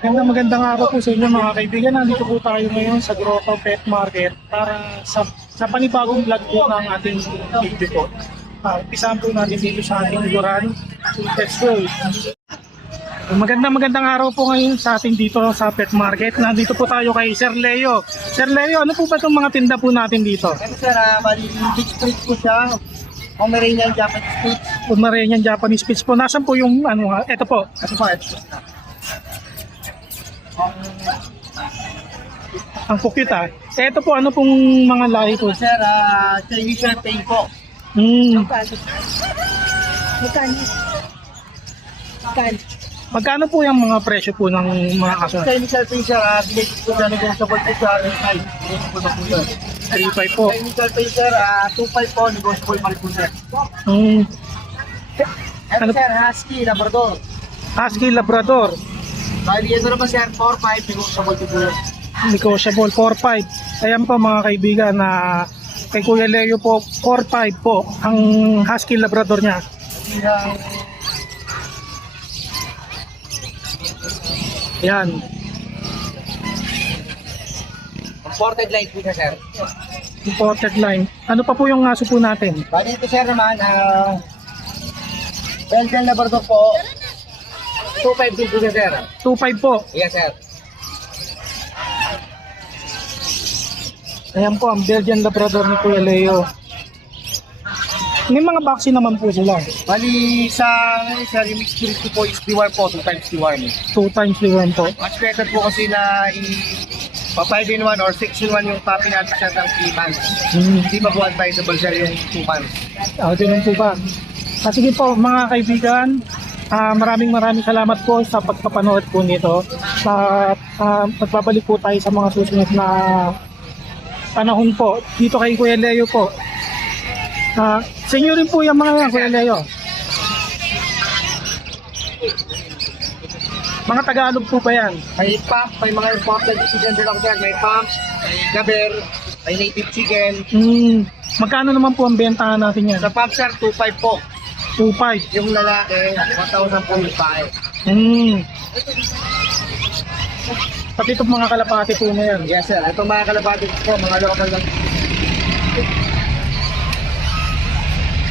Magandang araw po sa inyo mga kaibigan. Nandito po tayo ngayon sa Grotto Pet Market para sa panibagong vlog po ng ating video po. Umpisahan po natin dito sa ating lugar. Let's go! Magandang araw po ngayon sa ating dito sa Pet Market. Nandito po tayo kay Sir Leo. Sir Leo, ano po ba itong mga tinda po natin dito? Sir, bali big split po siya. Pomeranian Japanese Spitz. Pomeranian Japanese Spitz po. Nasaan po yung ito po? Ito po, ito. Ang cute ah. Ito po, ano pong mga lahi po? Sir, Chinese Sharpei po. Magkano po yung mga presyo po ng mga aso? Chinese Sharpei, sir, binated po siya negotiable po siya. 3.5 po na po, sir. 3.5 po. Chinese Sharpei, sir, 2.5 po, negotiable pa rin po, sir. Ito, Ano? sir, Husky, Labrador. Husky Labrador. Bali, ito naman, sir, 4.5, negotiable po, sir. Negotiable 4.5. Ayan po mga kaibigan na kay Kuya Leo po 4.5 po ang Husky Labrador niya. Yan. Imported line po siya, sir. Imported line. Ano pa po yung aso po natin? Bali, ito, sir, naman, Belgian Labrador po. 2.5 din po siya, sir. 2.5 po. Yes, sir. Ayan po ang Belgian Labrador ni Kuya Leo. May mga vaccine naman po sila. Bali, sa yung mixed breed ko po is deworm po, 2 times deworm. 2 times liwan po. Much better po kasi na pa 5 in 1 or 6 in 1 yung puppy natin siya ng 3 months. Hindi pa po advisable siya yung 2 months. Ganun po ba? Sige po mga kaibigan, maraming salamat po sa pagpapanood po nito. At magbabalik po tayo sa mga susunod na panahon po. Dito kay Kuya Leo po. Sa inyo rin po yung mga yan, Kuya Leo. Mga Tagalog po ba yan? May pump, may mga imported chicken din ako dyan. May pump, may gaber, may native chicken. Magkano naman po ang bentahan natin yan? Sa pump, sir, 2.5 po. 2.5. Yung lalaki, 1,000 po yung bae. Pati itong mga kalapati po na yan. Yes, sir. Itong mga kalabati po, mga local lang.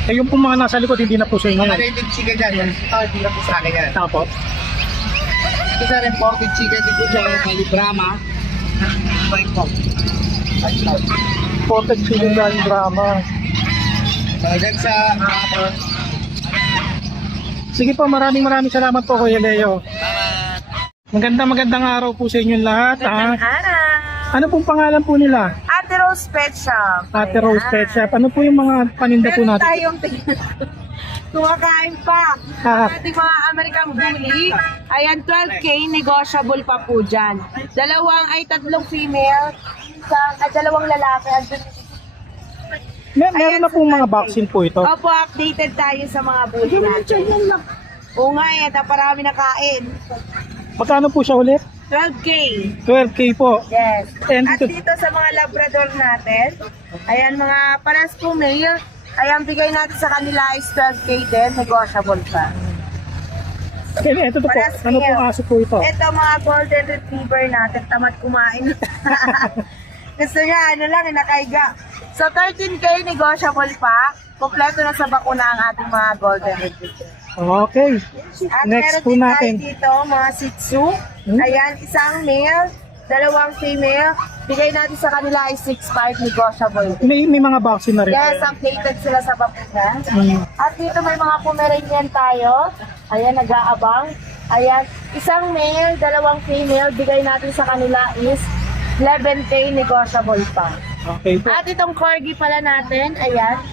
Yung po mga nasa likod, hindi na po sa inyo. Mga native chicken dyan, yan. Hindi na po sa akin yan. Tapos, Ito, sir, imported chicken din po siya. May Brahma. 2.5 po. Ported Chicken Drama. Dyan sa Sige po, maraming salamat po Kuya Leo. Magandang araw po sa inyong lahat. Ano pong pangalan po nila? Ate Rose Pet Shop. Ate Rose Pet Shop. Ano po yung mga paninda po Meron natin? tayong kumakain pa. Ating mga American Bully. Ayan, 12K, negotiable pa po dyan. Tatlong female, dalawang lalaki. Meron na pong mga vaccine po ito. Opo, updated tayo sa mga bully natin. Oo nga, parami na kain. Magkano po siya ulit? 12K. 12K po. Yes. And At dito sa mga Labrador natin, ayan mga paras po male, ayan bigay natin sa kanila is 12K din, negotiable pa. ito po. Paras Ano male. pong aso po ito? Ito mga golden retriever natin, tamad kumain. Gusto niya, nakaiga. So 13K, negotiable pa. Kompleto na sa bakuna ang ating mga golden retriever. Okay. At Next meron po din natin. tayo dito, mga Shih Tzu. Ayan, isang male, dalawang female. Bigay natin sa kanila ay 6.5 negotiable. May mga vaccine na rin. Yes, updated sila sa bakuna. At dito may mga Pomeranian tayo. Ayan, nag-aabang. Ayan, isang male, dalawang female. Bigay natin sa kanila is 11K negotiable pa. Okay po. At itong corgi pala natin, ayan.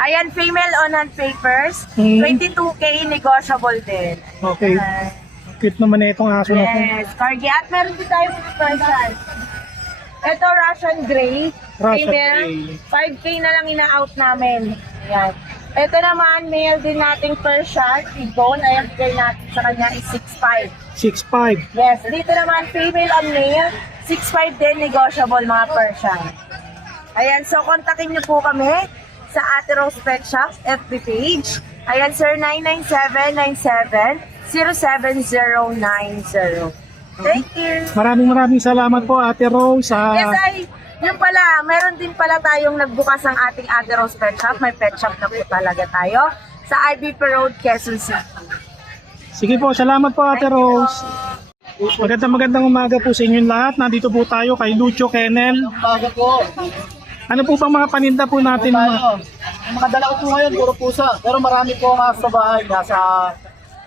Ayan, female on hand papers. 22K negotiable din. Okay. Cute naman na itong aso na po. Yes, corgi. At meron din tayo Persian. Ito, Russian Grey. Russian Female, Grey. 5K na lang ina-out namin. Ayan. Ito naman, male din nating Persian. T-bone. Ayan, bigay natin sa kanya is 6.5. 6.5. Yes, dito naman, female on male. 6.5 din, negotiable mga Persian. Ayan, so kontakin niyo po kami sa Ate Rose Pet Shop FB page. Ayan sir, 07090. Thank you. Maraming salamat po Ate Rose. Yes, yun pala, meron din pala tayong nagbukas ang ating Ate Rose Pet Shop. May pet shop na po talaga tayo sa IBP Road, Quezon City. Sige po, salamat po Ate Rose. Magandang umaga po sa inyong lahat. Nandito po tayo kay Lucio Kennel. Umaga po. Ano po bang mga paninda po natin? Ang mga dala ko po ngayon, puro pusa. Pero marami po nga sa bahay, nasa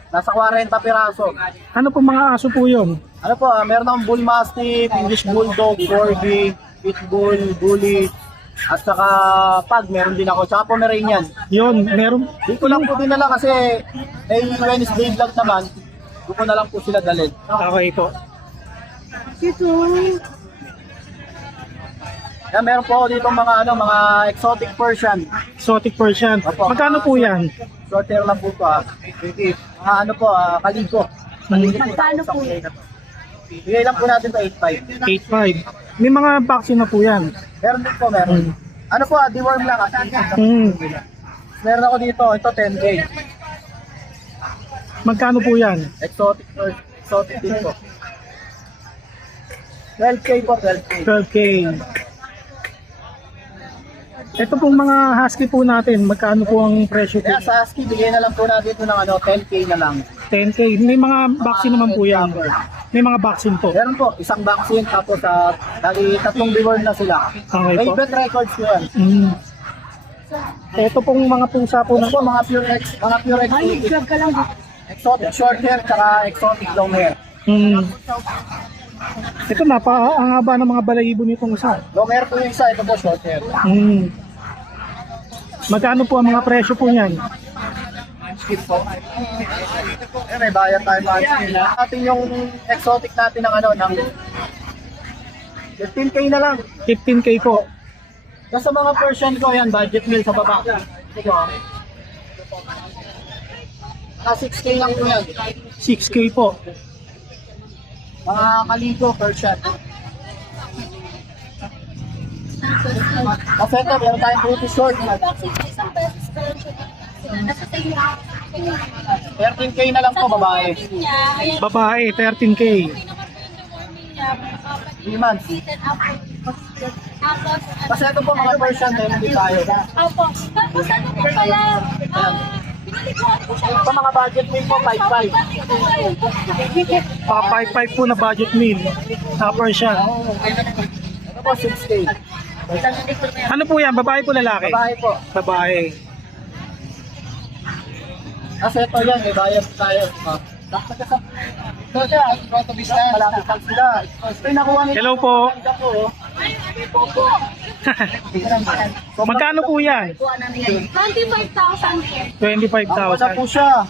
40 piraso. Ano po mga aso po yun? Ano po, meron akong Bull Mastiff, English Bulldog, Corgi, Pitbull, Bully, at saka Pug, meron din ako. Tsaka Pomeranian. Yun, meron. Dito lang po dinala kasi may Wednesday vlog naman. Dito ko na lang po sila dalhin. Okay po. Yan, meron po ako dito mga exotic Persian. Exotic Persian. Opo. Magkano po yan? Shorter lang po ito kaliko. Magkano po yun? Bigay lang po natin ito 8.5. 8.5. May mga vaccine na po yan. Meron din po, meron. Ano po, deworm lang. Meron ako dito, ito 10K. Magkano po yan? Exotic din po. 12K po, 12K. 12K. Ito pong mga husky po natin, magkano po ang presyo po? Kaya sa ASCII, bigay na lang po natin ito ng 10K na lang. 10K. May mga vaccine naman po yan. May mga vaccine po. Meron po, isang vaccine tapos dali 3 deworm na sila. Okay May po. vet records po yan. Ito pong mga pusa po Ano na po, mga pure X. Exotic short hair, tsaka exotic long hair. Ito ang haba ng mga balahibo nitong isa. Long hair po yung isa, ito po short hair. Magkano po ang mga presyo po niyan? Skip po. May bayad tayo mga skin. Atin yung exotic natin ng 15K na lang. 15K po. Kasi sa mga Persian ko yan, budget meal sa baba. Ito. 6K lang po yan. 6K po. Mga kaliko, Persian. Kasi ito, meron tayong pretty short. 13K na lang po, babae. Babae, 13K. 3 months. Kasi ito po, mga Persian, meron din tayo. Opo. Tapos ano po pala? Pinalikuan ko siya. Ito mga budget meal po, 5.5. Paka 5.5 po na budget meal. Upper siya. Ito po, 6K. Ano po yan? Babae po lalaki? Babae po. Babae. Kasi ito yan, may bayad tayo. Malapit lang sila. Ay, nakuha nila. Hello po. Magkano po yan? 25,000. 25,000. Wala po siya.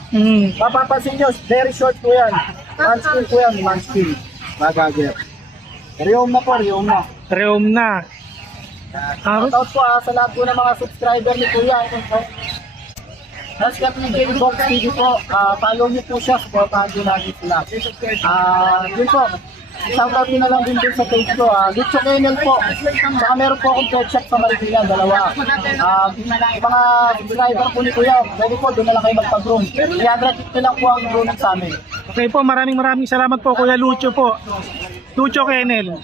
Mapapansin nyo, very short po yan. Manskin po yan, manskin. Magager. Riom na po, riom na. Reom na. Shoutout po sa lahat po ng mga subscriber ni Kuya. Tapos kami ni Jane Box TV po, follow niyo po siya, supportahan din natin sila. Yun po, shoutout nyo na lang din sa page ko, Lucio Kennel po. Saka meron po akong pet shop sa Marikina, dalawa. Mga subscriber po ni Kuya, pwede po, doon na lang kayo magpag-room. 350 lang po ang room sa amin. Okay po, maraming salamat po Kuya Lucio po. Lucio Kennel.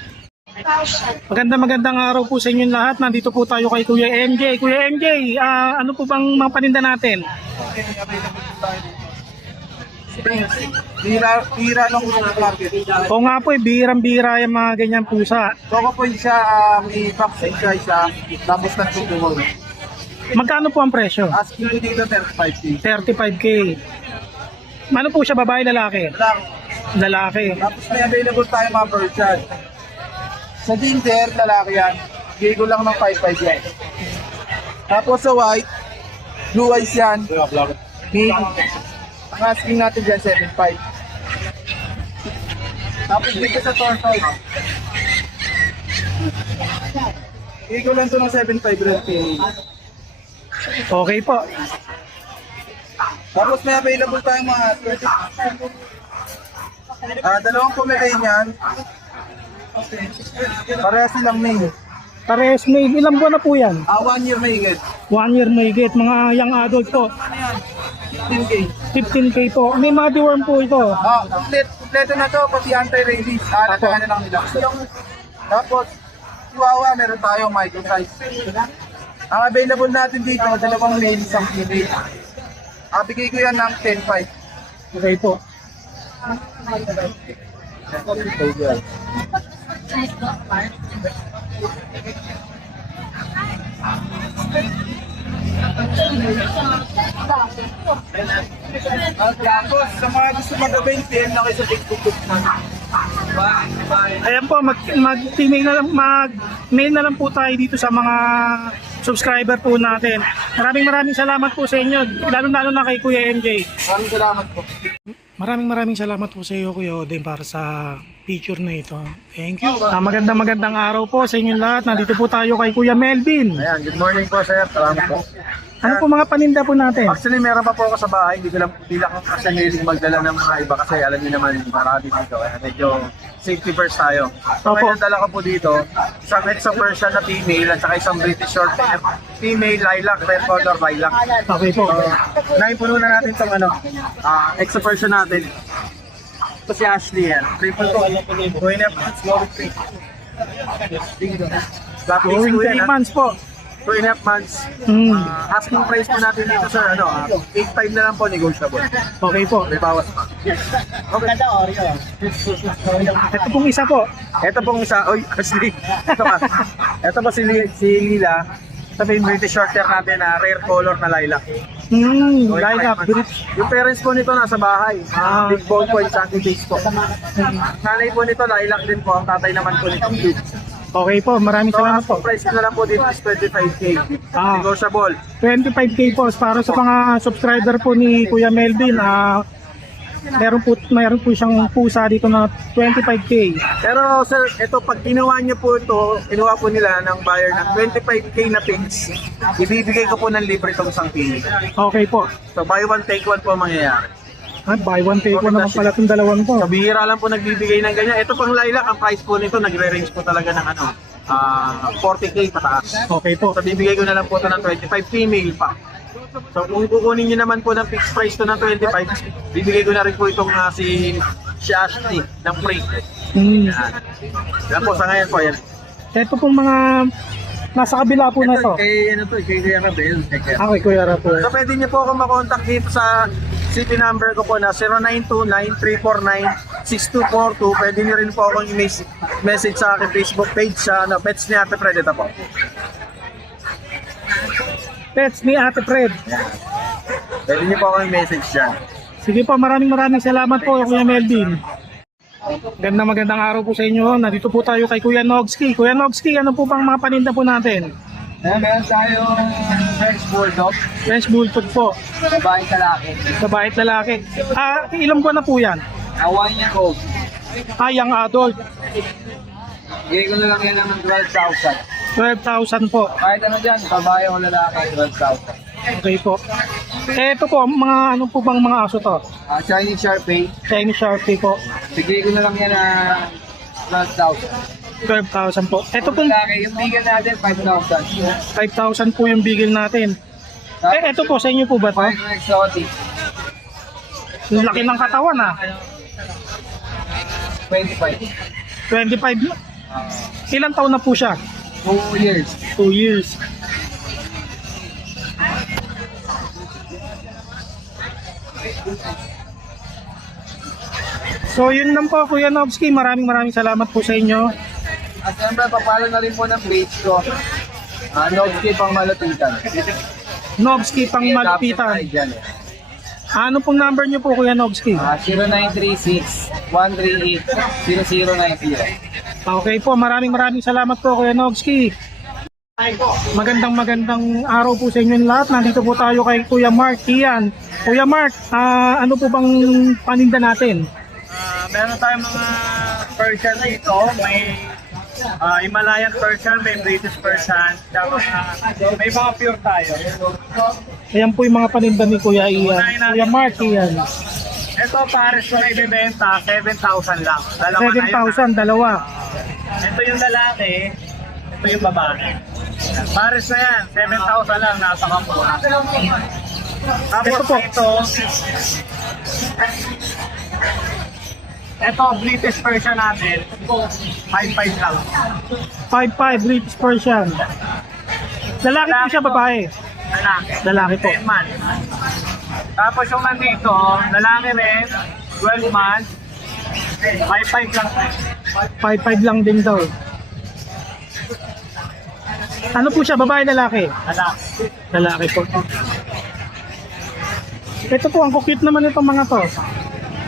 Magandang araw po sa inyong lahat. Nandito po tayo kay Kuya MJ. Kuya MJ, ano po bang mga paninda natin? Tira lang po sa market. O nga po, bihirang-bihira yung mga ganyan pusa. Soko po siya, may vaccine siya isa, tapos nagtutuhol. Magkano po ang presyo? Asking ko dito 35K. 35K. Ano po siya, babae, lalaki? Lang. Lalaki. Tapos may available tayo mga Persian. Sa ginger, lalaki yan. Bigay ko lang ng 5.5 yan. Tapos sa white, blue eyes yan. Mid. Ang asking natin dyan, 7.5. Tapos dito sa tortoise. Bigay ko lang ito ng 7.5 red pin. Okay po. Tapos may available tayong mga 30. Dalawang Pomeranian. Parehas silang mail. Parehas male. Ilang buwan na po yan? 1 year may higit. 1 year may get. Mga young adult po. 15K. 15K po. May mga deworm po ito. Kompleto na to, pati anti-rabies. Ano lang nila. Tapos, Chihuahua, meron tayo micro size. Ang available natin dito, 2 male, 1 female. Bigay ko yan ng 10.5. Okay po. Tapos, sa mga gusto mag-avail, PM na kayo sa Facebook group namin. Bye. Ayan po, mag-mail na lang po tayo dito sa mga subscriber po natin. Maraming salamat po sa inyo, lalo na kay Kuya MJ. Maraming salamat po. Maraming salamat po sa iyo, Kuya Odin, para sa picture na ito. Thank you. Magandang araw po sa inyong lahat. Nandito po tayo kay Kuya Melvin. Ayan, good morning po sir. Salamat po. Ano po mga paninda po natin? Actually, meron pa po ako sa bahay. Hindi lang ako kasi hiling magdala ng mga iba kasi alam niyo naman marami dito. Kaya medyo safety first tayo. So, Opo. ngayon dala ko po dito isang exo Persian na female at saka isang British short hair female lilac, red color lilac. Okay po. So, naipuno na natin itong exo Persian natin. Ito si Ashley yan. Triple ko. Going up, going 3. Going 3 months po. 2.5 months. Asking price po natin dito sir, 8.5 na lang po, negotiable. Okay po. May bawas pa. Okay. Ito pong isa po. Ito pong isa, Ashley. Ito pa. Ito po si Lila. Ito po yung British short hair natin na rare color na lilac. Lilac. Yung parents po nito nasa bahay. Big bone po, yung sandy face po. Nanay po nito, lilac din po. Ang tatay naman po nito, blue. Okay po, maraming So, salamat po. asking price ko na lang po dito is 25K. Negotiable. 25K po para sa mga subscriber po ni Kuya Melvin. Meron po siyang pusa dito na 25K. Pero sir, ito pag kinuha niyo po ito, kinuha po nila ng buyer ng 25K na pigs, ibibigay ko po ng libre itong isang pili. Okay po. So buy one take one po mangyayari. Buy one take one naman pala itong dalawang po. So bihira lang po nagbibigay ng ganyan. Ito pang lilac, ang price po nito nagre-range po talaga ng 40K pataas. Okay po. So bibigay ko na lang po ito ng 25 female pa. So kung kukunin niyo naman po ng fixed price to ng 25, bibigay ko na rin po itong si Ashley ng free. Yan po sa ngayon po yan. Ito pong mga nasa kabila po na to. Kay Kuya Rabel. Okay, Kuya Rapo. So pwede niyo po akong makontak dito sa city number ko po na 0929-349-6242. Pwede niyo rin po akong i-message sa aking Facebook page sa Pets ni Ate Fred. Ito po. Pets ni Ate Fred. Pwede niyo po akong i-message dyan. Sige po, maraming salamat po, Kuya Melvin. Magandang araw po sa inyo. Nandito po tayo kay Kuya Nogski. Kuya Nogski, ano po bang mga paninda po natin? Meron tayong French Bulldog. French Bulldog po. Babae kalaki. Babae at lalaki. Ilang buwan na po yan? 1 year old. Young adult. Bigay ko na lang yan ng 12,000. 12,000 po. Kahit ano dyan, babae o lalaki, 12,000. Okay po. Ito po, ano po bang mga aso to? Chinese Sharpei. Chinese Sharpie po. Bigay ko na lang yan ng 12,000. 12,000 po. Ito po, Lalaki, yung bigay natin, 5,000. 5,000 po yung bigil natin. Ito po, sa inyo po ba to? Exotic. Yung laki ng katawan 25. 25. Ilang taon na po siya? 2 years. 2 years. So yun lang po, Kuya Nobski. Maraming salamat po sa inyo. At siyempre, papalo na rin po ng page ko. Nobski pang malapitan. Nobski pang malupitan. Ano pong number nyo po, Kuya Nobski? 0936-138-0090. Okay po, maraming salamat po, Kuya Nobski. Magandang araw po sa inyong lahat. Nandito po tayo kay Kuya Mark Ian. Kuya Mark, ano po bang paninda natin? Meron tayong mga Persian dito. May Himalayan Persian, may British Persian. May mga pure tayo. Ayan po yung mga paninda ni Kuya Ian. Kuya Mark Ian. Ito pares ko na ibibenta, 7,000 lang. Dalawa na yun. 7,000, dalawa. Ito yung lalaki, ito yung babae. Pares na yan, 7,000 lang, nasa kampo. Tapos Ito po. Ito, British Persian natin. 5-5 lang. 5'5", British Persian. Lalaki po siya, babae? Lalaki. Lalaki po. 10 months. Tapos yung nandito, lalaki rin, 12 months. 5-5 lang. 5'5" lang din daw. Ano po siya, babae, lalaki? Lalaki. Lalaki po. Ito po, ang cute naman itong mga to.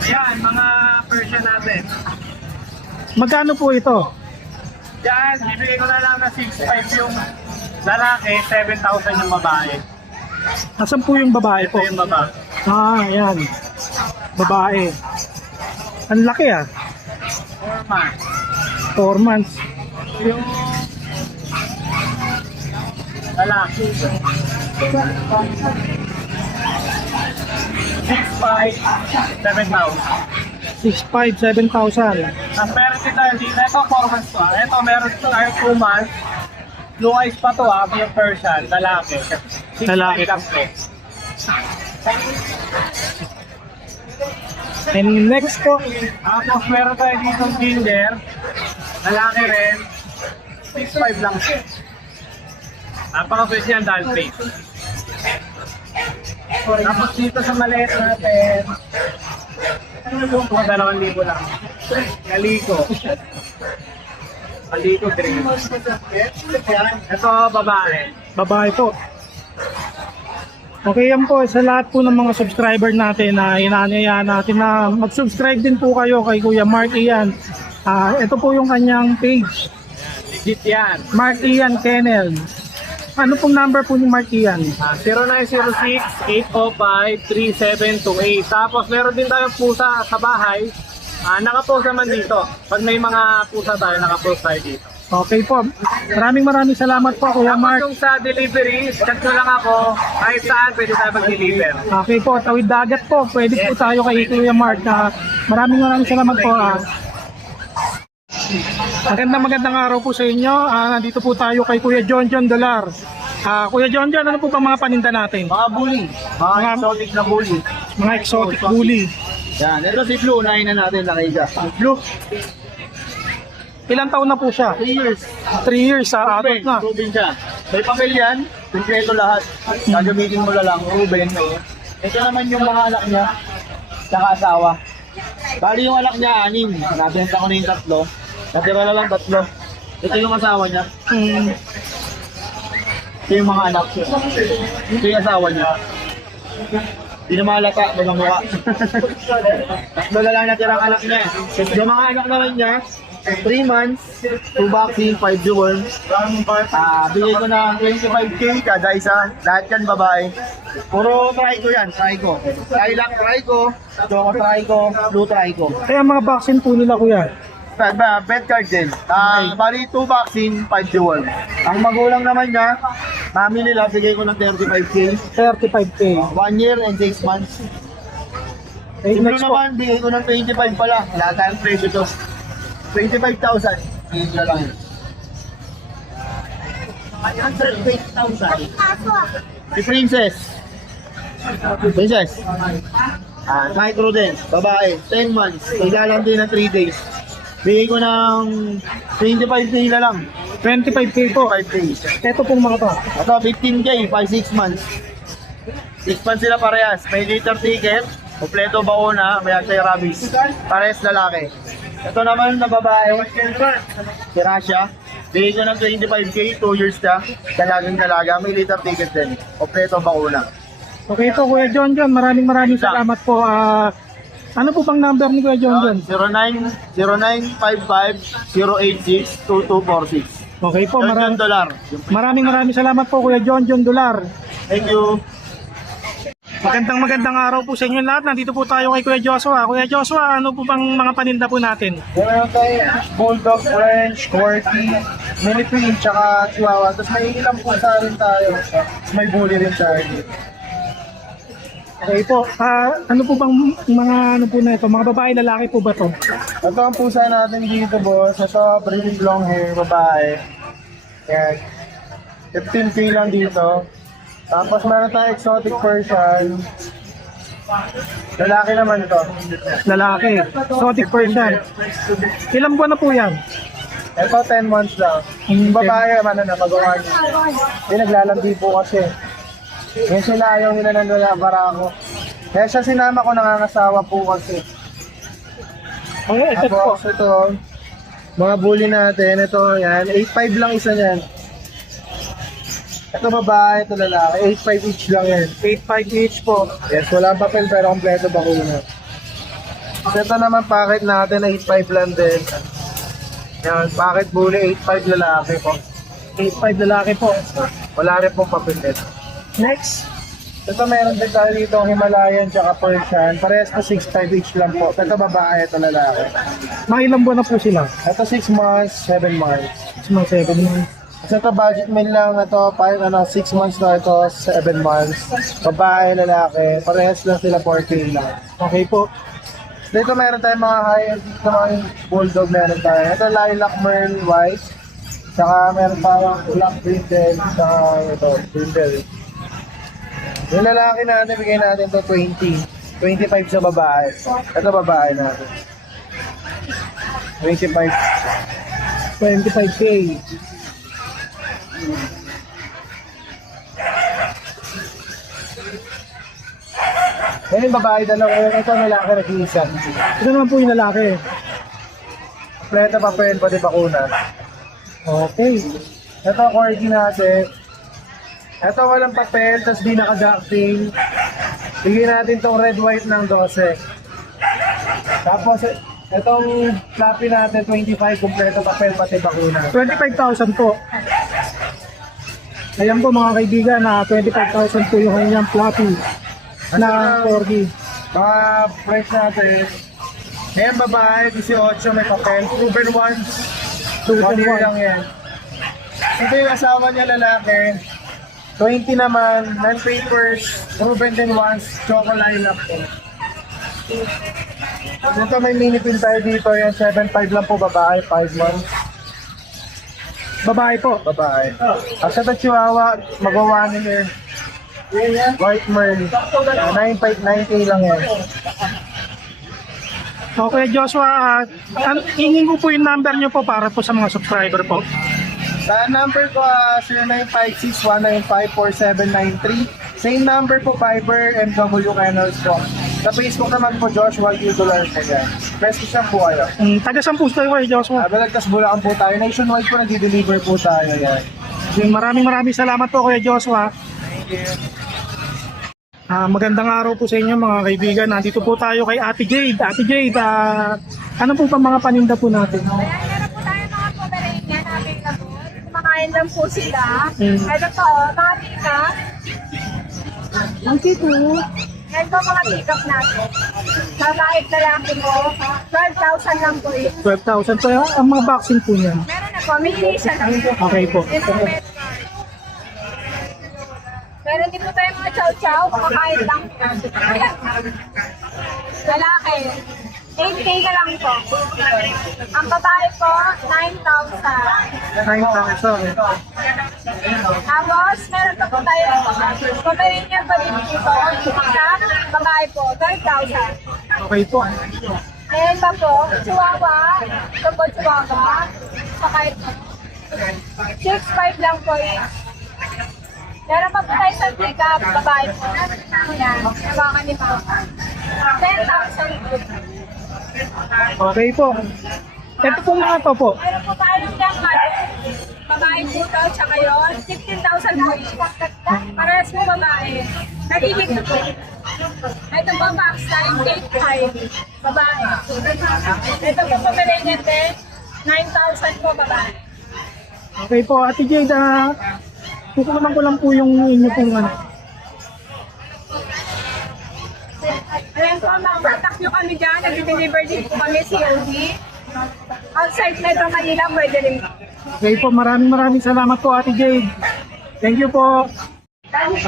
Yan, mga Persian natin. Magkano po ito? Yan, bibigay ko na lang na 6.5 yung lalaki, 7,000 yung babae. Asan po yung babae Ito po? yung babae. Ah, yan. Babae. Ang laki ah. 4 months. 4 months. Yung lalaki. 6.5, 7,000. 6'5", 7,000. Ang meron din tayo dito, ito 4 months pa. Ito meron tayo 2 months. Blue eyes pa to ha, yung Persian, lalaki. 6.5 Lalaki. lang po. And next po, Tapos meron tayo dito ginger, lalaki rin, 6.5 lang po. Napaka-fresh yan, doll face. Tapos dito sa maliit natin, yung 2,000 lang. Kaliko. Kaliko green. Ito babae. babae po. Okay yan po, sa lahat po ng mga subscriber natin na inaanyayahan natin na mag-subscribe din po kayo kay Kuya Mark Ian. Ito po yung kanyang page, Legit yan. Mark Ian Kennel. Ano pong number po ni Mark Ian? 0906-805-3728. Tapos meron din tayong pusa sa bahay. Nakapost naman dito. Pag may mga pusa tayo, nakapost tayo dito. Okay po, maraming salamat po Kuya Tapos Mark. yung sa delivery, chat nyo lang ako. Kahit saan, pwede tayo mag-deliver. Okay po, tawid dagat po, pwede po tayo kay Kuya Mark. Maraming salamat po. Magandang araw po sa inyo. Nandito po tayo kay Kuya John Dolar. Kuya John, ano po ba mga paninda natin? Mga bully. Mga Mga- exotic na bully. Mga exotic bully. Yan. Ito si Blue, unahin na natin nakita. Blue. Ilang taon na po siya? 3 years. 3 years, adult na. Ruben siya. May papel yan. Kompleto lahat. Gagamitin mo na lang. Ruben. Ito naman yung mga anak niya. Saka asawa. Bali yung anak niya, 6. Nabenta ko na yung 3. Natira na lang 3. Ito yung asawa niya. Ito yung mga anak. Ito yung asawa niya. Hindi na malata, mga mukha. Tatlo na lang natirang anak niya. Yung mga anak naman niya, 3 months, 2 vaccine, 5 jewel. Bigay ko na 25K kada isa. Lahat yan babae. Puro try ko yan, try ko. Lilac try ko, choco try ko, blue try ko. Kaya mga vaccine po nila Kuya. Bed card din. Bali 2 vaccine, 5 jewel. Ang magulang naman niya, mami nila, bigay ko ng 35K. 35K. 1 year and 6 months. Okay, Blue next po. naman, bigay ko ng 25 pala. Wala tayong presyo to. 25,000. Bigay ko lang yun. 108,000. Si Princess. Princess. Micro din. Babae. 10 months. Kailangan din ng 3 days. Bigay ko ng 25K na lang. 25K po. 5 days. Ito pong mga to. Ito, 15K, 5-6 months. 6 months sila parehas. May liter ticket, kompleto baona, may anti-rabies. Parehas lalaki. Ito naman na babae, si Rasha. Bigay ko ng 25K, 2 years na. Dalagang-dalaga, may liter ticket din. Kompleto baona. Okay po Kuya John, maraming salamat po. Ano po bang number ni Kuya John? 0985-086-2246. Okay po, $1 dollar. maraming salamat po Kuya John Dolar. Thank you. Magandang araw po sa inyo lahat. Nandito po tayo kay Kuya Joshua. Kuya Joshua, ano po bang mga paninda po natin? Meron tayo Bulldog, French, Corky, Mini Pin, tsaka Chihuahua. Tapos may ilang pusa rin tayo. May bully rin tayo. Okay po. Ano po bang mga ano po na ito? Mga babae, lalaki po ba to? Ito ang pusa natin dito, boss. Ito, British long hair, babae. Yan. 15K lang dito. Tapos meron tayong exotic Persian. Lalaki naman to. Lalaki. Exotic Persian. Ilang buwan na po yan? Ito 10 months lang. Yung babae, ano na, magawa niya. Hindi, naglalandi po kasi. Yan sila, ayaw nila ng para ako. Kaya siya sinama ko, nangangasawa po kasi. Okay, ito po. Tapos ito, mga bully natin, ito, yan. 8.5 lang isa niyan. Ito babae, ito lalaki. 8.5 each lang yan. 8.5 each po. Yes, wala papel pero kompleto bakuna. Ito naman packet natin, 8.5 lang din. Yan, packet bully, 8.5 lalaki po. 8.5 lalaki po. Wala rin pong papel nito. Next. Ito meron din tayo dito Himalayan tsaka Persian. Parehas po 6.5 each lang po. Ito babae, ito lalaki. Mga ilang buwan na po sila? Ito 6 months, 7 months. Mga 7 months. So ito budget meal lang, ito 6 months na ito, 7 months. Babae, lalaki, parehas lang sila 4K lang. Okay po. Dito meron tayong mga high-end, mga bulldog meron tayo. Ito lilac merl white, saka meron tayong black brindle, saka ito, brindle. Yung lalaki natin, bigay natin ito 20. 25 sa babae. Ito babae natin. 25. 25K. Yan yung babae dalawa, ito lalaki nag-iisa. Ito naman po yung lalaki. Kompleto papel, pati bakuna. Okay. Ito corgi natin. Ito walang papel, tapos di naka-ducting. Bigyan natin tong red white ng 12. Tapos itong floppy natin, 25, kompleto papel, pati bakuna. 25,000 po. Ayan po mga kaibigan na 25,000 po yung kanyang fluffy na corgi. Mga price natin. Ngayon babae, 18, may papel. Proven once. 1 year lang yan. Ito yung asawa niya lalaki. 20 naman, non-papers, proven din once, chocolate lilac po. Ito may mini pin tayo dito, yan 7.5 lang po babae, 5 months. Babae po. Babae. At sa Chihuahua, magawa nila White Merl. 9.9K lang yan. Okay, Joshua, hingin ko po yung number nyo po para po sa mga subscriber po. Sa number ko, 0956-195-4793. Same number po, Viber, MW Kennels po. Sa Facebook naman po, Joshua Udular po yan. Message lang po kayo. Taga saan po kayo, Joshua? Balagtas Bulacan po tayo. Nationwide po, nag-deliver po tayo yan. Maraming salamat po Kuya Joshua. Magandang araw po sa inyo mga kaibigan. Nandito po tayo kay Ate Jade. Ate Jade, ano po pa mga paninda po natin? Meron po tayo mga Pomeranian available. Kumakain lang po sila. Ito po, mga pick-up. Ang cute po. Yan po mga pick-up natin. Mabait na lang po. 12,000 lang po eh. 12,000 po. Ang mga vaccine po niyan. Meron na po, may isa lang. Okay po. Ito po. Meron din po tayo mga chow-chow. Kumakain lang po. Lalaki. 8K na lang po. Ang babae po, 9,000. 9,000. Tapos, meron pa po tayo Pomeranian pa din dito. Isa, babae po, 12,000. Okay po. Ayan pa po, Chihuahua. Ito po, Chihuahua. Saka ito. 6,500 lang po eh. Meron pa po tayo sa pick-up, babae po. Ayan, nabakan ni Mama. 10,000 po. Okay po. Ito po mga to po. Meron po tayong dapat. Babae po ito, tsaka yun. 15,000 po. Parehas po babae. Nagigit na po. Ito po box time, 8,500. Babae. Ito po Pomeranian din. 9,000 po babae. Okay po. Ate Jade, kukunan ko lang po yung inyo pong ano. Ayan po, mag-contact nyo kami dyan. Nag-deliver din po kami COD. Outside Metro Manila, pwede rin. Okay po. Maraming salamat po Ate Jade. Thank you po.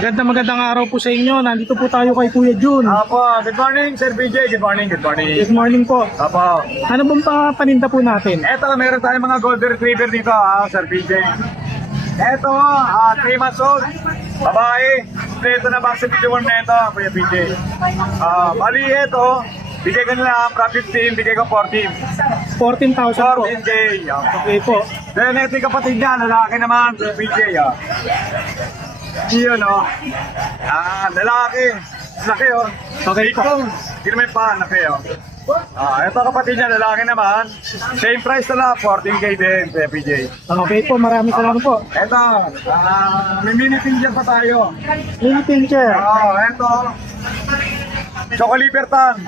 Magandang araw po sa inyo. Nandito po tayo kay Kuya Jun. Apo, good morning Sir BJ. Good morning, good morning. Good morning po. Apo. Ano bang paninda po natin? Eto, meron tayong mga golden retriever dito, Sir BJ. Eto, 3 months old. Babae, ito na box 51 na ito, Kuya PJ. Bali ito, bigay ka nila from 15, bigay ka 14. 14,000 po. 14K. Okay po. Then ito yung kapatid niya, lalaki naman, Kuya PJ. Yun lalaki. Laki Okay po. Hindi naman pa, laki ito kapatid niya, lalaki naman. Same price na lang, 14K din, Kuya PJ. Okay po, maraming salamat po. Ito, may mini pincher pa tayo. Mini pincher. Ito. Choco Libertan.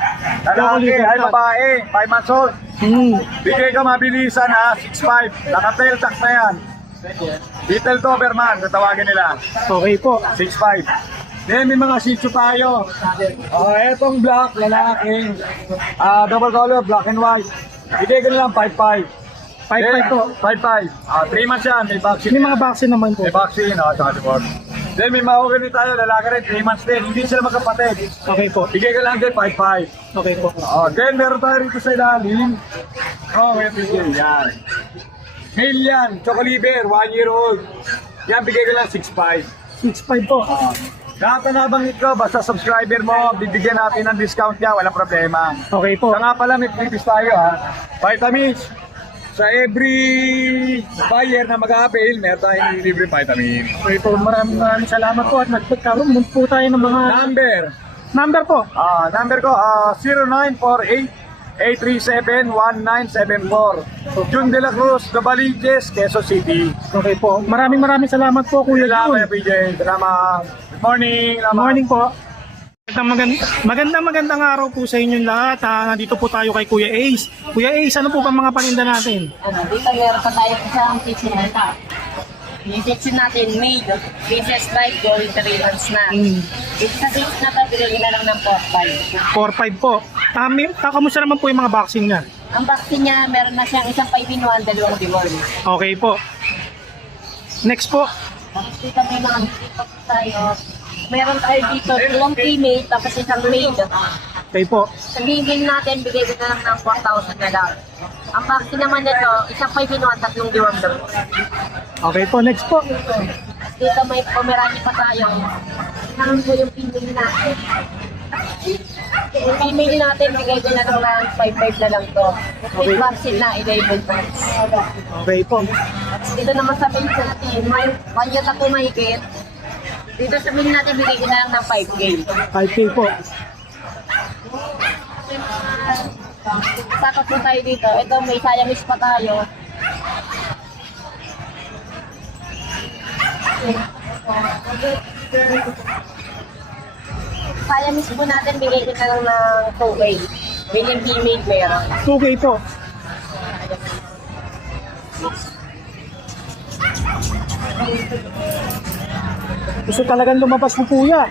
Choco Lalaki, Libertan. ay babae, 5 months old. Bigay ka mabilisan ha, 6'5". Naka-tail tax na yan. Little Doberman, tatawagin nila. Okay po. 6'5". Then may mga Shih Tzu tayo. Etong black, lalaki. Double color, black and white. Bigay ka nilang 5'5". 5,500 po. 5'5". 3 months yan, may vaccine. May mga vaccine naman po. May vaccine, tsaka support. Then may mahogany tayo, lalaki rin, 3 months din. Hindi sila magkapatid. Okay po. Bigay ka lang din, 5'5". Okay po. Then meron tayo rito sa ilalim. May bigay, yan. Male yan, Choco Liber, 1 year old. Yan, bigay ka lang 6'5". 6,500 po. Lahat na nabanggit ko, basta subscriber mo, bibigyan natin ng discount niya, walang problema. Okay po. Sa nga pala, may freebies tayo Vitamins. Sa every buyer na mag-a-avail, meron tayong libre vitamin. Okay po, maraming salamat po at nagpagkaroon po tayo ng mga number po. Number ko, 0948-837-1974. Jun De La Cruz, Novaliches, Quezon City. Okay po. Maraming salamat po, Kuya Salamat, Jun. PJ. Salamat. Good morning. Good morning po. Magandang araw po sa inyong lahat. Nandito po tayo kay Kuya Ace. Kuya Ace, ano po ba mga paninda natin? Dito meron pa tayo isang kitchen na. Yung kitchen natin, made, princess type, gold 3 months na. Dito sa kitchen na tayo, bilhin na lang ng 4-5. 4,500 po. Kamusta naman po yung mga vaccine niya? Ang vaccine niya, meron na siyang isang 5-in-1, dalawang deworm. Okay po. Next po. Dito may mga dito tayo. Meron tayo dito, dalawang female, tapos isang male. Okay po. Sa female natin, bigay ko na lang ng 4,000 na lang. Ang vaccine naman nito, isang 5-in-1, tatlong deworm daw. Okay po. Next po. Dito may Pomeranian pa tayo. Naroon po yung female natin. Yung female natin, bigay ko na lang ng 5-5 na lang to. With vaccine na, 11 months. Okay po. Dito naman sa male natin, may 1 year na po mahigit. Dito sa male natin, bigay ko na lang ng 5K. 5K po. Sakot po tayo dito. Ito, may Siamese pa tayo. Siamese po natin, bigay ko na lang ng 2K. William female meron. 2K po. Gusto talagang lumabas ni Kuya.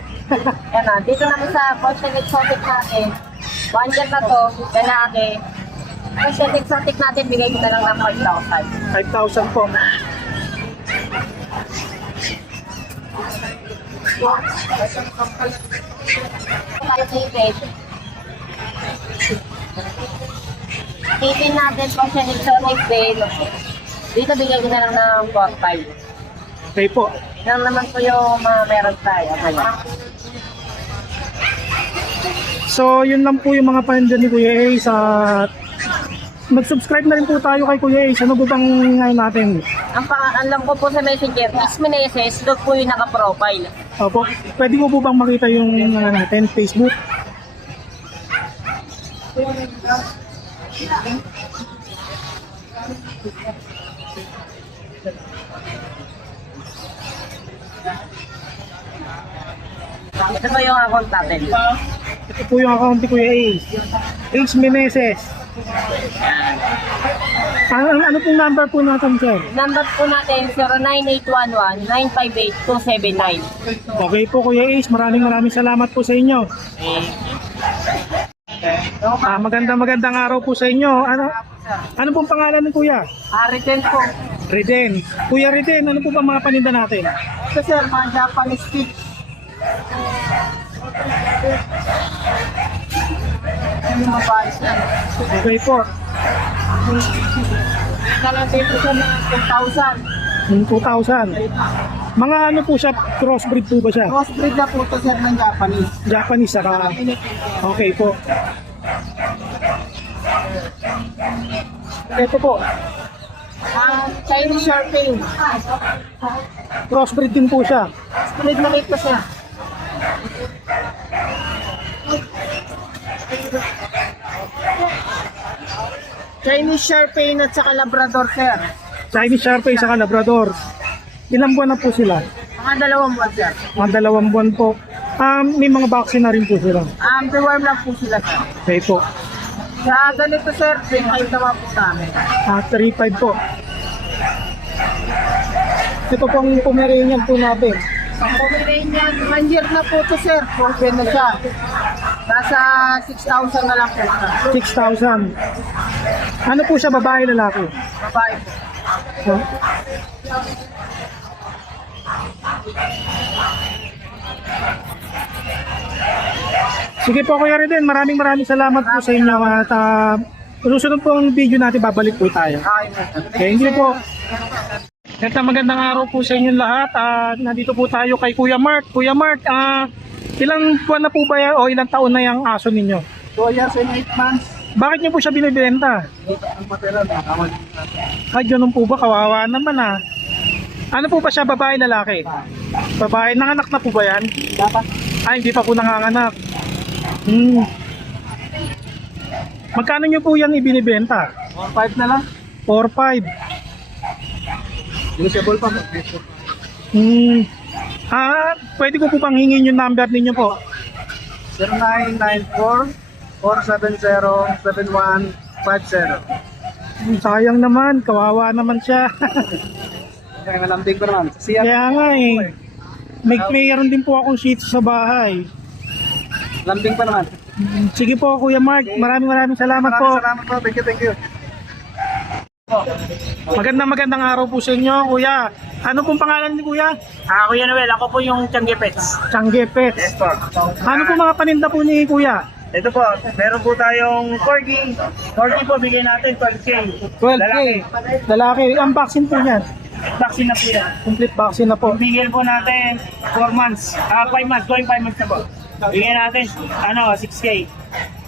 Yan na, dito naman sa Persian Exotic natin. 1 year na to, lalaki. Persian Exotic natin, bigay ko na lang ng 5,000. 5,000 po. Tayo tipid. Tipid natin, Persian Exotic din. Dito bigay ko na lang ng 4,500. Okay po. Yan naman po yung mga meron tayo. Ngayon. So, yun lang po yung mga paninda ni Kuya Ace. At mag-subscribe na rin po tayo kay Kuya Ace. Ano po bang ngayon natin? Ang alam ko po sa Messenger, is Meneses, doon po yung naka-profile. Opo. Pwede ko po bang makita yung natin, Facebook? Ito po yung account natin. Ito po yung account ni Kuya Ace. Ace Meneses. Ano pong number po natin, sir? Number po natin, 09811-958-279. Okay po, Kuya Ace. Maraming salamat po sa inyo. Magandang araw po sa inyo. Ano pong pangalan ni Kuya? Return po. Reden. Kuya Reden, ano po ba mga paninda natin? Ito sir, mga Japanese stick. Yung mga balis yan. Okay po. Kalang dito sa mga 2,000. 2,000. Mga ano po siya, crossbreed po ba siya? Crossbreed na po to sir ng Japanese. Japanese saka, okay po. Ito po, Chinese Sharping. crossbreed din po siya. Split na po siya. Chinese Sharping at saka Labrador sir. Chinese Sharpei saka Labrador. Ilang buwan na po sila? Mga 2 buwan sir. Mga 2 buwan po. May mga vaccine na rin po sila. Deworm lang po sila sir. Okay po. Sa ganito sir, 3.5 naman po namin. 3.5 po. Ito pong Pomeranian po natin. Ang Pomeranian, 1 year na po to sir. 4 na siya. Nasa 6,000 na lang po siya. 6,000. Ano po siya, babae, lalaki? Babae po. So, sige po Kuya Reden, maraming salamat po sa inyo at susunod po ang video natin, babalik po tayo. Thank you po. At magandang araw po sa inyong lahat. Nandito po tayo kay Kuya Mark. Kuya Mark, ilang buwan na po ba yan, o ilang taon na yung aso ninyo? 2 years and 8 months. Bakit niyo po siya binibenta? Dito ang material na kawan. Ay, ganun po ba? Kawawa naman Ano po ba siya, babae, lalaki? Babae, nanganak na po ba yan? Dapat Ay, hindi pa po nanganganak. Magkano niyo po yan ibinibenta? 4.5 na lang. 4-5. Negotiable pa. Pwede ko po pang hingin yung number ninyo po. 0994-470-7150. Sayang naman, kawawa naman siya. Okay, malambing ko naman. Kaya nga mayroon din po akong sheets sa bahay. Lambing pa naman. Sige po Kuya Mark, maraming salamat po. Salamat po. Thank you. Magandang araw po sa inyo, Kuya. Ano pong pangalan ni Kuya? Kuya Noel, ako po yung Tiangge Pets. Tiangge Pets. Yes po. Ano po mga paninda po ni Kuya? Ito po, meron po tayong Corgi. Corgi po, bigyan natin 12K. 12K. Lalaki. Ang vaccine po niyan? Vaccine na po yan. Complete vaccine na po. Bigyan po natin 4 months. 5 months, going 5 months na po. Bigyan natin, 6K.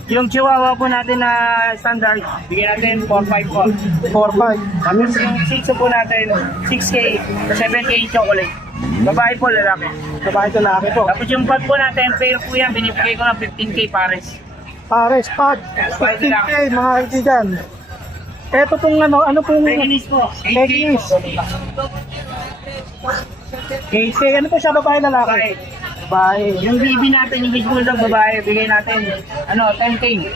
Yung Chihuahua po natin na standard, bigyan natin 4-5 po. 4-5. Tapos yung Shih Tzu po natin, 6K, 7K chocolate. Babae po, lalaki. Babae lalaki po. Tapos yung bag po natin, pair po yan, binibigay ko ng 15K pares. Pares, pad. 15K mga kaibigan. Ito pong ano pong Pekinis po, 8K Pekinis. po. 8K. Ano po siya, babae lalaki? Babae. Babae. Yung baby natin, yung big bulldog babae, bigay natin, 10K.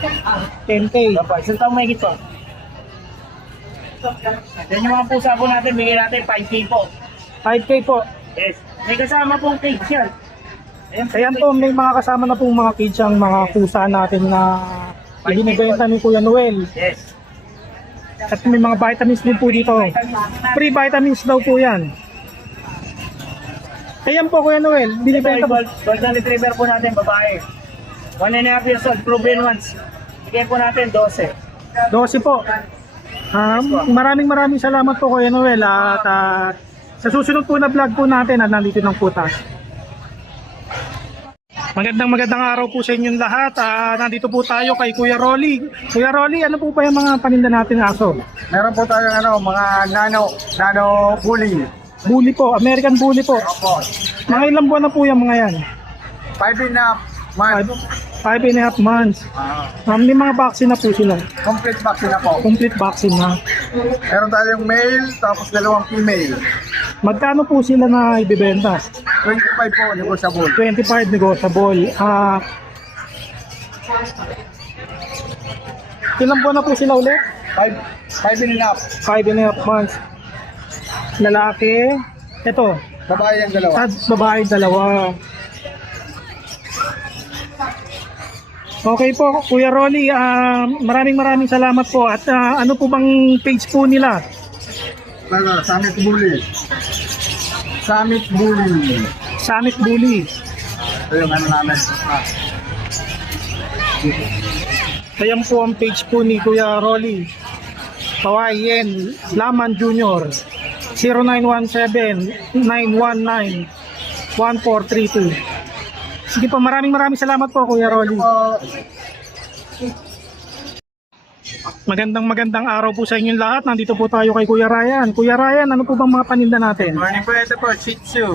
10K. Babae, isang taong may po. Yan yung mga pusa po natin, bigay natin 5K po. 5K po. Yes. May kasama pong cake yan. Ayan po, may mga kasama na pong mga kids ang mga pusa natin na ibinibenta ni Kuya Noel. Yes. At may mga vitamins din po dito. Free vitamins daw po yan. Ayan po Kuya Noel, binibenta po. Golden Retriever po natin, babae. 1.5 years old, proven once. Bigyan po natin 12. 12 po. Maraming salamat po Kuya Noel at sa susunod po na vlog po natin at nandito ng putas. Magandang araw po sa inyong lahat. Nandito po tayo kay Kuya Rolly. Kuya Rolly, ano po ba yung mga paninda natin aso? Meron po tayong mga nano bully. Bully po, American Bully po. Opo. Mga ilang buwan na po yung mga yan? 5.5 months. 5.5 months. May mga vaccine na po sila. Complete vaccine na po. Complete vaccine na. Meron tayong male, tapos 2 female. Magkano po sila na ibibenta? 25 po, negotiable. 25 negotiable. Ilang buwan na po sila ulit? 5.5. 5.5 months. Lalaki. Ito. Babae yung dalawa. At babae dalawa. Okay po, Kuya Rolly, maraming salamat po. At ano po bang page po nila? Summit Bully. Summit Bully. Summit Bully. Ito yung namin. Ayan po ang page po ni Kuya Rolly. Kawayen Laman Jr. 0917-919-1432. Sige po, maraming salamat po Kuya Rolly. Magandang araw po sa inyong lahat. Nandito po tayo kay Kuya Ryan. Kuya Ryan, ano po bang mga paninda natin? Morning po, ito po, Shih Tzu.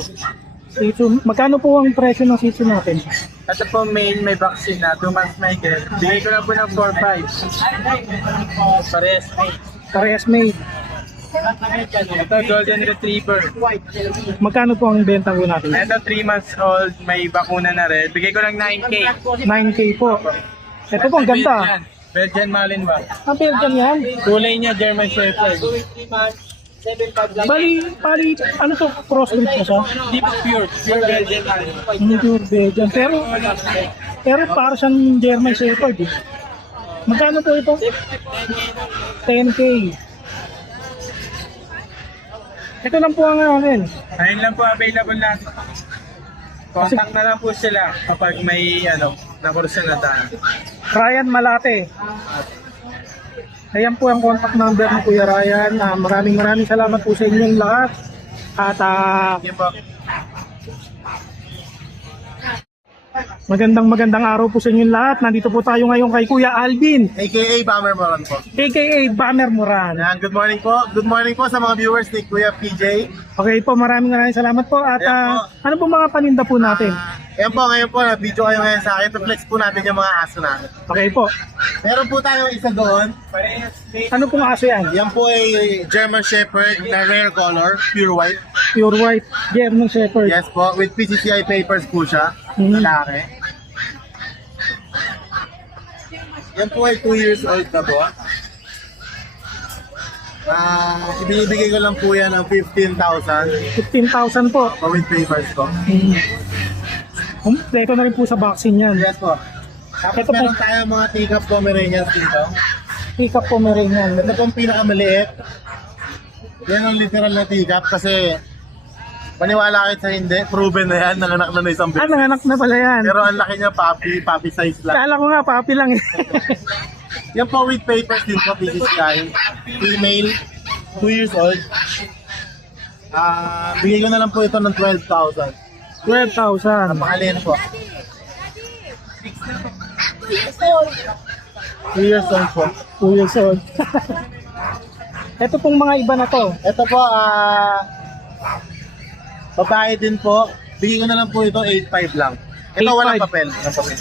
Shih Tzu, magkano po ang presyo ng Shih Tzu natin? Ito po main, may vaccine na, 2 months may get. Bigay ko lang po ng 4-5. Parehas made. Parehas made. Ito, Golden Retriever. Magkano po ang benta po natin? Ito, 3 months old, may bakuna na rin. Bigay ko lang 9K. 9K po. Ito po, ang ganda. Belgian Malinois. Ang Belgian yan. Kulay niya, German Shepherd. Bali, ano to, crossbreed na siya? Hindi po pure Belgian Malinois. Hindi pure Belgian. Pero para siyang German Shepherd. Eh. Magkano po ito? 10K. Ito lang po ang akin. Ayun lang po available natin. Contact na lang po sila kapag may nakursa na tayo. Ryan Malate. Ayan po ang contact number ni Kuya Ryan. Maraming salamat po sa inyong lahat. At Yun po. magandang araw po sa inyong lahat. Nandito po tayo ngayon kay Kuya Alvin, AKA Bomber Moran po. aka Banner Moran. Yan, good morning po. Good morning po sa mga viewers ni Kuya PJ. Okay po, maraming salamat po. At Ayan po. ano po mga paninda po natin? Yan po, ngayon po, na-video kayo ngayon sa akin. To-flex po natin yung mga aso natin. Okay po. Meron po tayong isa doon. Ano pong aso yan? Yan po ay German Shepherd na rare color, pure white. Pure white, German Shepherd. Yes po, with PCCI papers po siya. Mhm. Lalaki. Yan po ay 2 years old na po. Ibinibigay ko lang po yan ng 15,000 15,000 po. with papers po. Kompleto na rin po sa vaccine yan. Yes po. Tapos Ito po. meron tayong mga teacup Pomeranians dito. Pick up Pomeranian. Ito pong pinakamaliit. Yan ang literal na teacup kasi maniwala kayo sa hindi, proven na yan, nanganak na isang beses. Nanganak na pala yan. Pero ang laki niya, puppy size lang. Kala ko nga, papi lang eh. Yan po with papers din po, PCCI. Female, 2 years old. Bigay ko na lang po ito ng 12,000. 12,000. Napakaliit po. 2 years old po. 2 years old. Ito pong mga iba na to. Ito po, babae din po. Bigay ko na lang po ito, 8,500 lang. Ito 8,500. walang papel. Walang papel.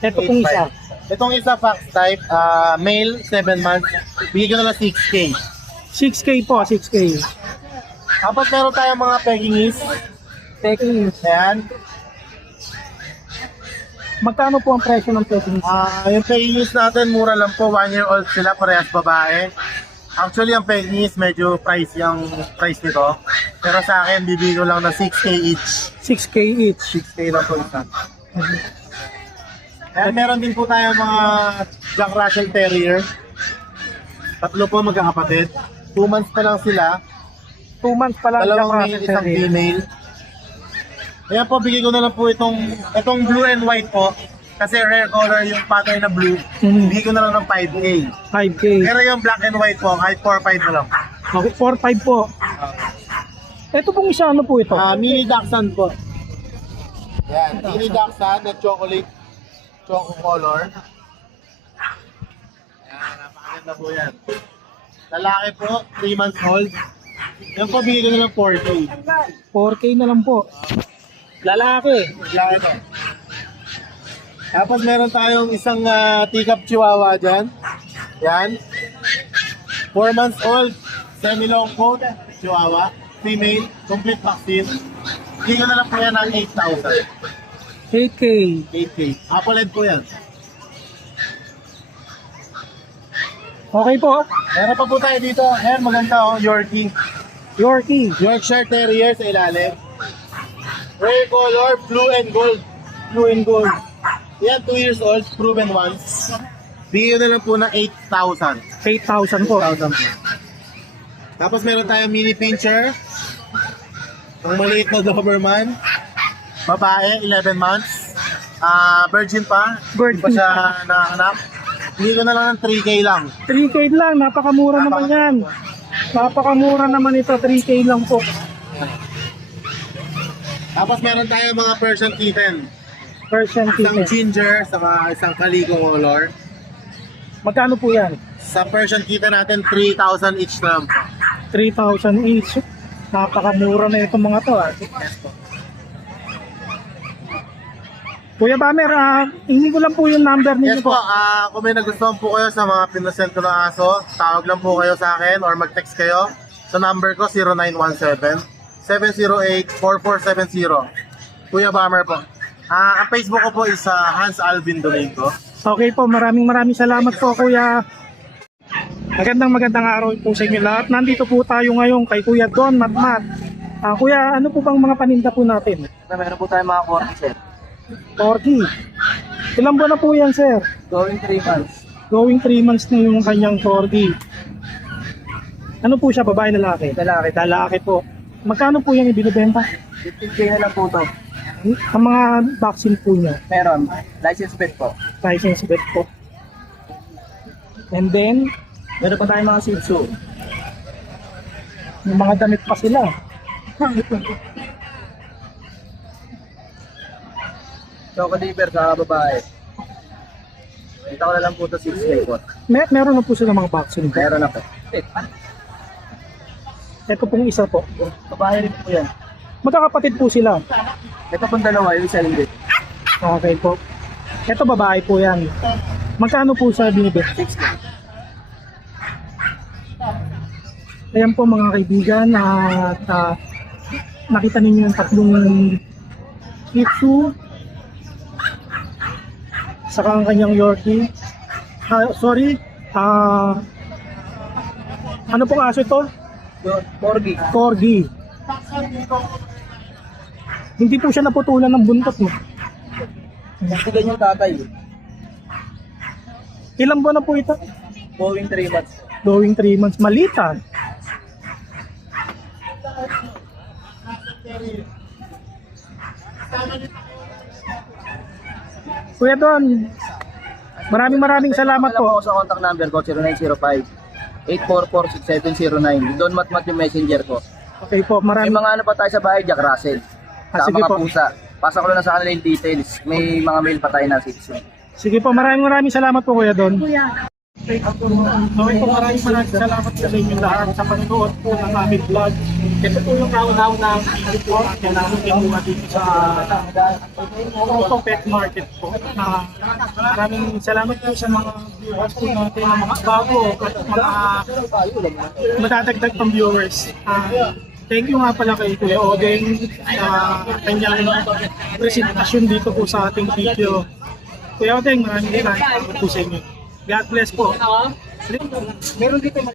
Ito pong isa. 8,500. Itong isa fox type, male, 7 months. Bigay ko na lang 6K. 6K po, 6K. Tapos meron tayong mga Pekingese. Peking. Ayan. Magkano po ang presyo ng Peking? Yung Pekingese natin, mura lang po. 1 year old sila, parehas babae. Actually, ang Pekingese, medyo pricey ang price nito. Pero sa akin, bibigay ko lang na 6K each. 6K each. 6K lang po isa. Ayan, meron din po tayong mga Jack Russell Terrier. Tatlo po magkakapatid. 2 months pa lang sila. 2 months pa lang. Dalawang Jack male, Russell isang Terrier. female. Ayan po, bigay ko na lang po itong blue and white po. Kasi rare color yung pattern na blue. Mhm. Bigay ko na lang ng 5K. 5K. Pero yung black and white po, kahit 4-5 na lang. Okay, 4-5 po. Ito pong isa, ano po ito? Mini Dachshund po. Yan, mini Dachshund na chocolate, choco color. Yan, napakaganda po yan. Lalaki po, 3 months old. Yan po, bigay ko na lang 4K. 4K na lang po. Lalaki. Lalaki po. Tapos meron tayong isang teacup chihuahua dyan. Yan. 4 months old, semi-long coat, chihuahua, female, complete vaccine. Bigay ko na lang po yan ng 8,000. 8K. 8K. Apple head po yan. Okay po. Meron pa po tayo dito. Ayan, maganda oh, Yorkie. Yorkie. Yorkshire Terrier sa ilalim. Rare color, blue and gold. Blue and gold. Yan, 2 years old, proven once. Bigyan na lang po ng 8,000. 8,000 po. 8,000 po. Tapos meron tayong mini pincher. Ang maliit na Doberman. Babae, 11 months. Virgin pa. Virgin Hindi pa siya naanak. Bigyan ko na lang ng 3K lang. 3K lang. Napakamura naman yan. Napakamura naman ito, 3K lang po. Tapos meron tayo mga Persian kitten. Persian Isang kitten. ginger, saka isang calico color. Magkano po yan? Sa Persian kitten natin, 3,000 each lang po. 3,000 each. Napakamura na itong mga to. Kuya Bamer, hindi ko lang po yung number ninyo Yes po, po. kung may nagustuhan po kayo sa mga pinasend ko na aso, tawag lang po kayo sa akin or mag-text kayo. Sa number ko, 0917-708-4470. Kuya Bamer po. Ang Facebook ko po is Hans Alvin Domingo. Okay po, maraming salamat po Kuya. Magandang araw po sa inyo lahat. Nandito po tayo ngayon kay Kuya Don Matmat. Kuya, ano po bang mga paninda po natin? Meron po tayong mga corny, sir. Corgi. Ilang buwan na po yan, sir? Going 3 months. Going 3 months na yung kanyang Corgi. Ano po siya, babae, lalaki? Lalaki. Lalaki po. Magkano po yan ibinibenta? 15K na lang po to. Ang mga vaccine po niya, Meron. License pet po. license vet po. And then, Meron pa tayong mga Shih Tzu. yung mga damit pa sila. Choco liver sa babae. Dito ko na lang po to 6K po. Meron na po sila mga vaccine. Meron na po. Ito pong isa po. Babae rin po yan. Magkakapatid po sila. Ito pong dalawa, yung isa hindi. Okay po. Ito babae po yan. Magkano po sa binibit? 6K. Ayan po mga kaibigan at nakita ninyo yung tatlong Shih Tzu saka ang kanyang Yorkie. Ano pong aso ito? Corgi. Corgi. Hindi po siya naputulan ng buntot mo. Hindi ganyan tatay. Ilang buwan na po ito? Going 3 months. Going 3 months. Malita. Kuya Don, maraming salamat Alam po. mo sa contact number ko, 0905-844-6709. Don Matmat yung messenger ko. Okay po, May mga ano pa tayo sa bahay, Jack Russell. Sa sige mga po. pusa. Pasok ko na sa kanila yung details. May mga mail pa tayo na citizen. Sige po, maraming salamat po Kuya Don. Okay po, maraming salamat po sa inyo lahat sa panonood po ng aming vlog. Ito po yung kauna-una ng po natin namin kinuha dito sa Auto Pet Market po. Maraming salamat po sa mga viewers po natin, mga bago at mga matadagdag pang viewers. Thank you nga pala kay Kuya Odeng sa kanyang presentasyon dito po sa ating video. Kuya Odeng, maraming salamat po sa inyo. God bless po. Meron dito